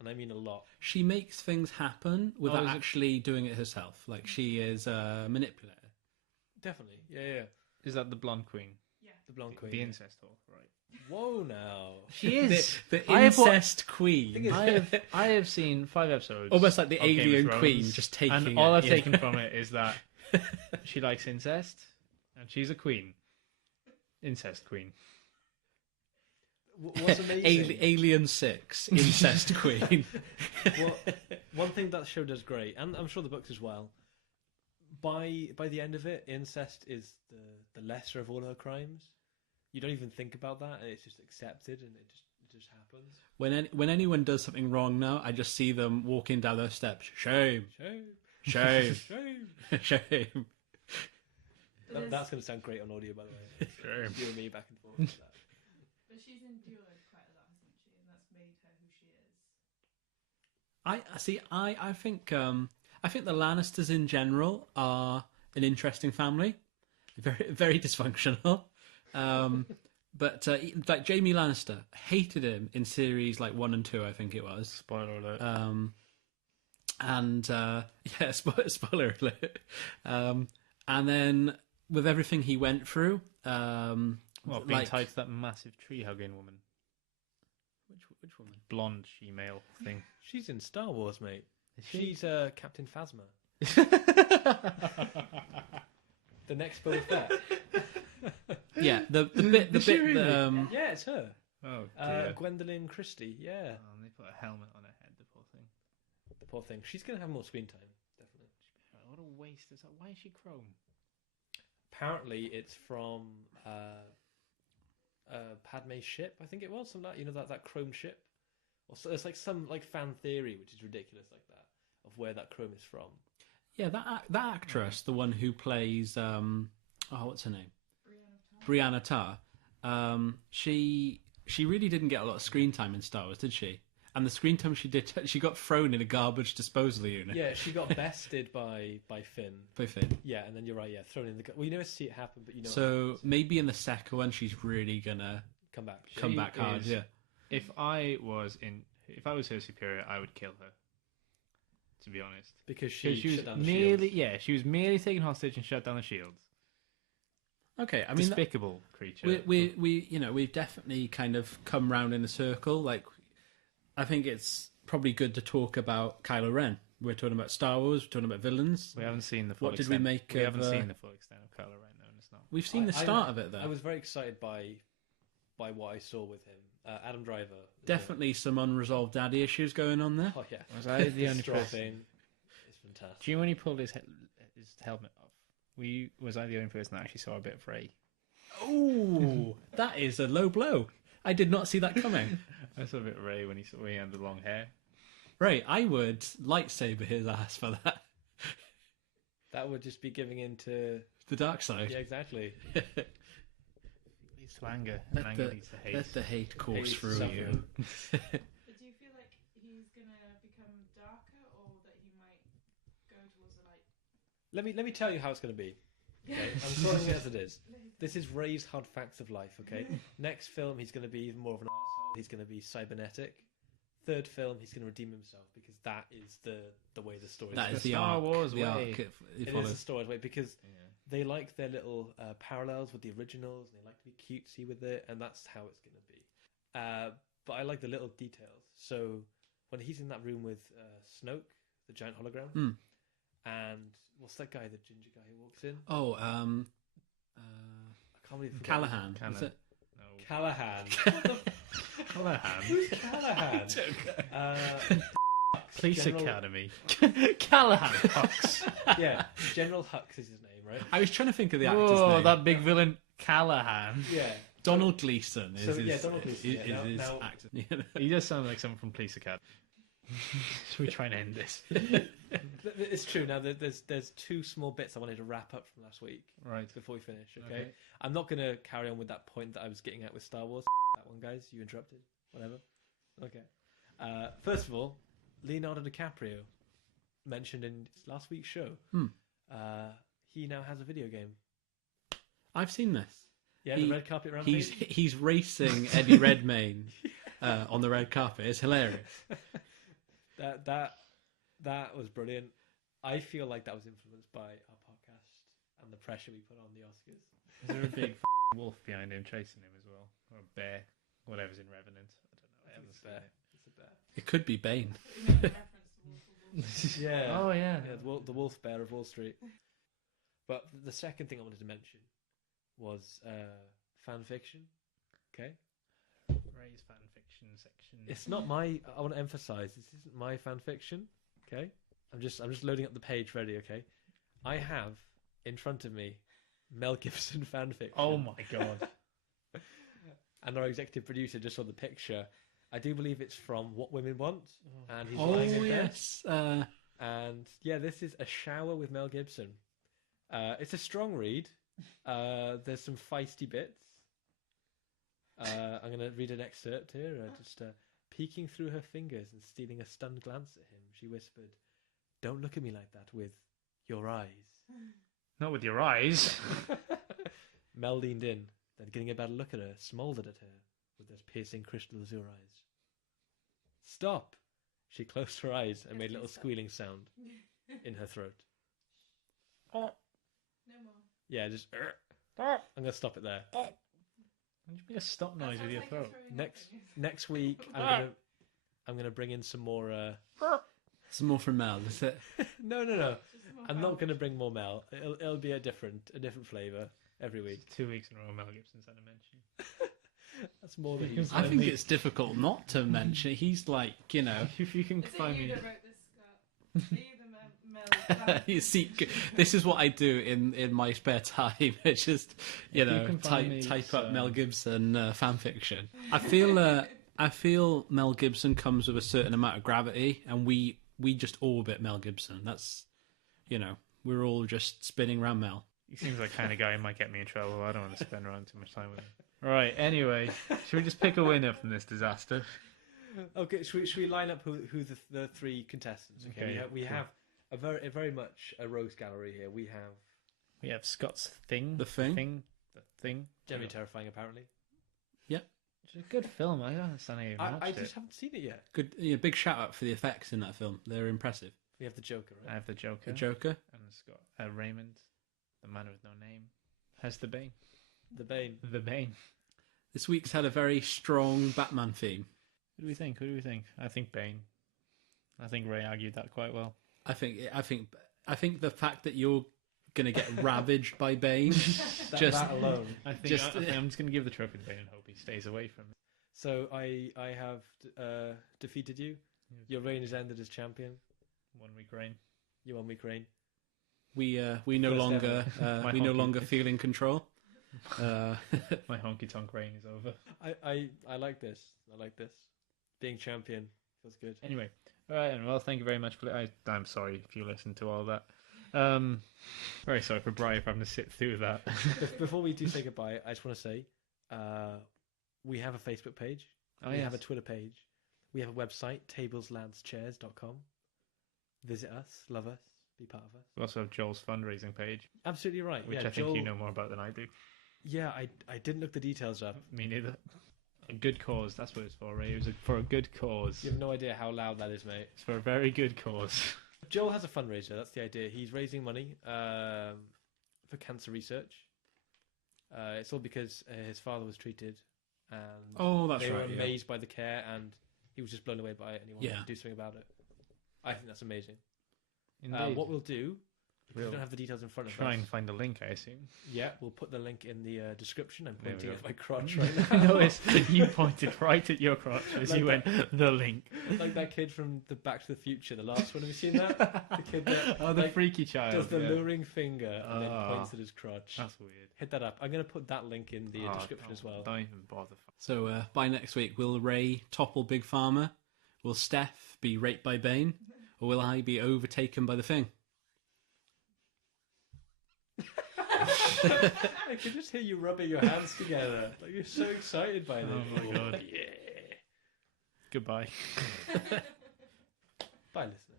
and I mean a lot. She makes things happen without is it- actually doing it herself. Like she is a manipulator. Definitely, yeah. Is that the blonde queen? Yeah. The blonde queen. The incest whore, right? Whoa, now. She is. The I have wa- incest queen. I have seen 5 episodes. Almost like the of Game of alien Thrones, queen just taking and it, all I've you know? taken from it is that she likes incest, and she's a queen. Incest queen. What's amazing? Alien 6, incest queen. Well, one thing that show does great, and I'm sure the books as well. By the end of it, incest is the lesser of all her crimes. You don't even think about that, and it's just accepted, and it just happens. When anyone does something wrong now, I just see them walking down those steps. Shame, shame, shame. That's going to sound great on audio, by the way. Shame. You and me back and forth. With that. But she's endured quite a lot, hasn't she? And that's made her who she is. I think the Lannisters in general are an interesting family, very very dysfunctional. But like Jaime Lannister, hated him in series like 1 and 2, I think it was. Spoiler alert. Spoiler alert. And then with everything he went through, Well, being like tied to that massive tree hugging woman, which woman? blonde she-male thing. She's in Star Wars, mate. Is she? She's Captain Phasma. The next Boba Fett. Yeah, the bit Is she that, really? Yeah, it's her. Oh dear. Gwendolyn Christie. Yeah, Oh, and they put a helmet on her head. The poor thing. the poor thing. She's going to have more screen time, definitely. What a waste! Is that? Why is she chrome? Apparently, it's from Padme's ship. I think it was some that chrome ship. Or so, it's like some fan theory, which is ridiculous, like that, of where that chrome is from. yeah that actress, the one who plays what's her name? Brianna Brianna Tarr. Tarr. She really didn't get a lot of screen time in Star Wars, did she? And the screen time she did, she got thrown in a garbage disposal unit. Yeah, she got bested by Finn. By Finn. Yeah, and then you're right. Yeah, thrown in the. Well, you never see it happen, but you know. So maybe in the second one, she's really gonna come back. come back hard. is- Yeah. If I was her superior, I would kill her. To be honest, Because 'Cause she was shut down the merely shields. she was merely taken hostage and shut down the shields. Okay. I mean, Despicable creature. we've definitely kind of come round in a circle. Like, I think it's probably good to talk about Kylo Ren. We're talking about Star Wars. We're talking about villains. We haven't seen the full What did extent. we make We of, haven't seen the full extent of Kylo Ren, no, and it's not. We've seen the start of it, though. I was very excited by what I saw with him. Adam Driver. Definitely some unresolved daddy issues going on there. Oh yeah. Was I the only Strapping person? is fantastic. Do you know when he pulled his helmet off? Was I the only person that actually saw a bit of Rey? Oh, that is a low blow. I did not see that coming. I saw a bit of Rey when he had the long hair. Right, I would lightsaber his ass for that. That would just be giving into. The dark side. Yeah, exactly. Leads to anger, and anger leads to hate. Let the hate course Hate through suffering. you. But do you feel like he's gonna become darker, or that he might go towards the light? Let me tell you how it's going to be. Okay, I'm calling it as it is. This is Ray's hard facts of life. Okay, next film he's going to be even more of an arsehole. He's going to be cybernetic. Third film he's going to redeem himself because that is the way the story. That is the Star arc. Wars the way. arc it It is follows. the story's way because Yeah. they like their little parallels with the originals and they like to be cutesy with it, and that's how it's going to be. But I like the little details. So when he's in that room with Snoke, the giant hologram, and what's that guy, the ginger guy who walks in? Oh, I can't believe I forgot. Callahan. Callahan. Is it? No. Callahan. Callahan. Who's Callahan? Police General- Academy. Callahan Hux. Yeah, General Hux is his name, right? I was trying to think of the actor's Whoa, name. that big villain Callahan. Yeah. Donald Gleason is So, his, yeah, Donald Gleason, is yeah. his Now- actor. You know? He does sound like someone from Police Academy. Should we try and end this? It's true. Now there's two small bits I wanted to wrap up from last week Right. before we finish. Okay, Okay. I'm not going to carry on with that point that I was getting at with Star Wars. That one, guys, you interrupted. Whatever. Okay. First of all, Leonardo DiCaprio mentioned in last week's show. He now has a video game. I've seen this. Yeah, He- the red carpet rampage. He's racing Eddie Redmayne on the red carpet. It's hilarious. That was brilliant. I feel like that was influenced by our podcast and the pressure we put on the Oscars. Is there a big wolf behind him chasing him as well? Or a bear? Whatever's in Revenant. I don't know. I haven't It's a seen bear. it. It's a bear. It could be Bane. You make a reference to Wolf of Wall Street. Yeah. Oh, yeah. Yeah, the wolf bear of Wall Street. But the second thing I wanted to mention was fan fiction. Okay, Ray's fan fiction section. it's not my. I want to emphasize this isn't my fan fiction. Okay, I'm just loading up the page ready. Okay, I have in front of me Mel Gibson fan fiction. Oh, my God. And our executive producer just saw the picture. I do believe it's from What Women Want, and he's Oh lying in bed. yes. And yeah, this is A Shower with Mel Gibson. It's a strong read. There's some feisty bits. I'm going to read an excerpt here. Just peeking through her fingers and stealing a stunned glance at him, she whispered, "Don't look at me like that with your eyes." Not with your eyes. Mel leaned in, then getting a better look at her, smoldered at her with those piercing crystal azure eyes. "Stop!" She closed her eyes and made a little squealing sound in her throat. No more. Yeah, just. I'm going to stop it there. Why don't you make a stop noise with your throat? Next week, I'm gonna bring in some more. Some more from Mel. Is it? No. Just more I'm not Velvet. gonna bring more Mel. It'll be a different flavour every week. 2 weeks in a row, Mel Gibson's had a mention. That's more than You he's. I can- think it's difficult not to mention. He's like, you know. If you can Is it find you me. that wrote this, Scott? Are you the Mel? You see, this is what I do in my spare time. It's just, you If you know, can find me type up some- Mel Gibson fan fiction. I feel Mel Gibson comes with a certain amount of gravity, and we just orbit Mel Gibson. That's, you know, we're all just spinning around Mel. He seems like the kind of guy who might get me in trouble. I don't want to spend around too much time with him. Right, anyway, should we just pick a winner from this disaster? Okay, should we line up who the three contestants? Okay, Okay, we have a very much a rogues gallery here. We have Scott's Thing. The Thing. The Thing. Generally Terrifying, apparently. It's a good film. I don't understand how you watched I it. just haven't seen it yet. Good, big shout out for the effects in that film. They're impressive. We have the Joker, I right? have the Joker. The Joker. And Scott Raymond, the man with no name, has the Bane. The Bane. The Bane. This week's had a very strong Batman theme. Who do we think? I think Bane. I think Ray argued that quite well. I think the fact that you're gonna get ravaged by Bane, That alone. I think, Just- I'm just going to give the trophy to Bane and hope he stays away from it. So I have defeated you. Your reign is ended as champion. 1 week reign. You 1 week reign. we no First longer My we no honky. longer feel in control. My honky tonk reign is over. I like this. I like this. Being champion feels good. Anyway, all right, and well, thank you very much for. I'm sorry if you listened to all that. Very sorry for Brian for having to sit through that. Before we do say goodbye, I just want to say we have a Facebook page. Oh, We yes. have a Twitter page. We have a website, tablesladschairs.com. Visit us, love us, be part of us. We also have Joel's fundraising page, Absolutely right. which yeah, I think Joel, you know more about than I do. Yeah, I didn't look the details up. Me neither. A good cause, that's what it's for, Ray. It was for a good cause. You have no idea how loud that is, mate. It's for a very good cause. Joel has a fundraiser. That's the idea. He's raising money for cancer research. It's all because his father was treated, and Oh, that's they were right. Yeah. amazed by the care, and he was just blown away by it, and he wanted Yeah. to do something about it. I think that's amazing. Indeed. What we'll do, if we We'll don't have the details in front of try us, and find a link, I assume. yeah, we'll put the link in the description. I'm There we pointing go. at my crotch right now. I noticed you pointed right at your crotch as Like you went, the link. Like that kid from the Back to the Future, the last one. Have you seen that? The kid that Oh, the like, freaky child. does the yeah. luring finger and then Ah. points at his crotch. That's weird. Hit that up. I'm going to put that link in the Oh, description don't- as well. Don't even bother. So by next week, will Ray topple Big Pharma? Will Steph be raped by Bane? Or will I be overtaken by the Thing? I can just hear you rubbing your hands together. Like you're so excited by this. Oh my god. Yeah. Goodbye. Bye, listener.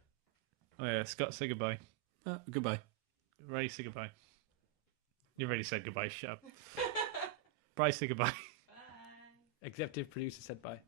Oh yeah, Scott, say goodbye. Goodbye. Ray, say goodbye. You already said goodbye, shut up. Bryce, say goodbye. Bye. Executive producer said bye.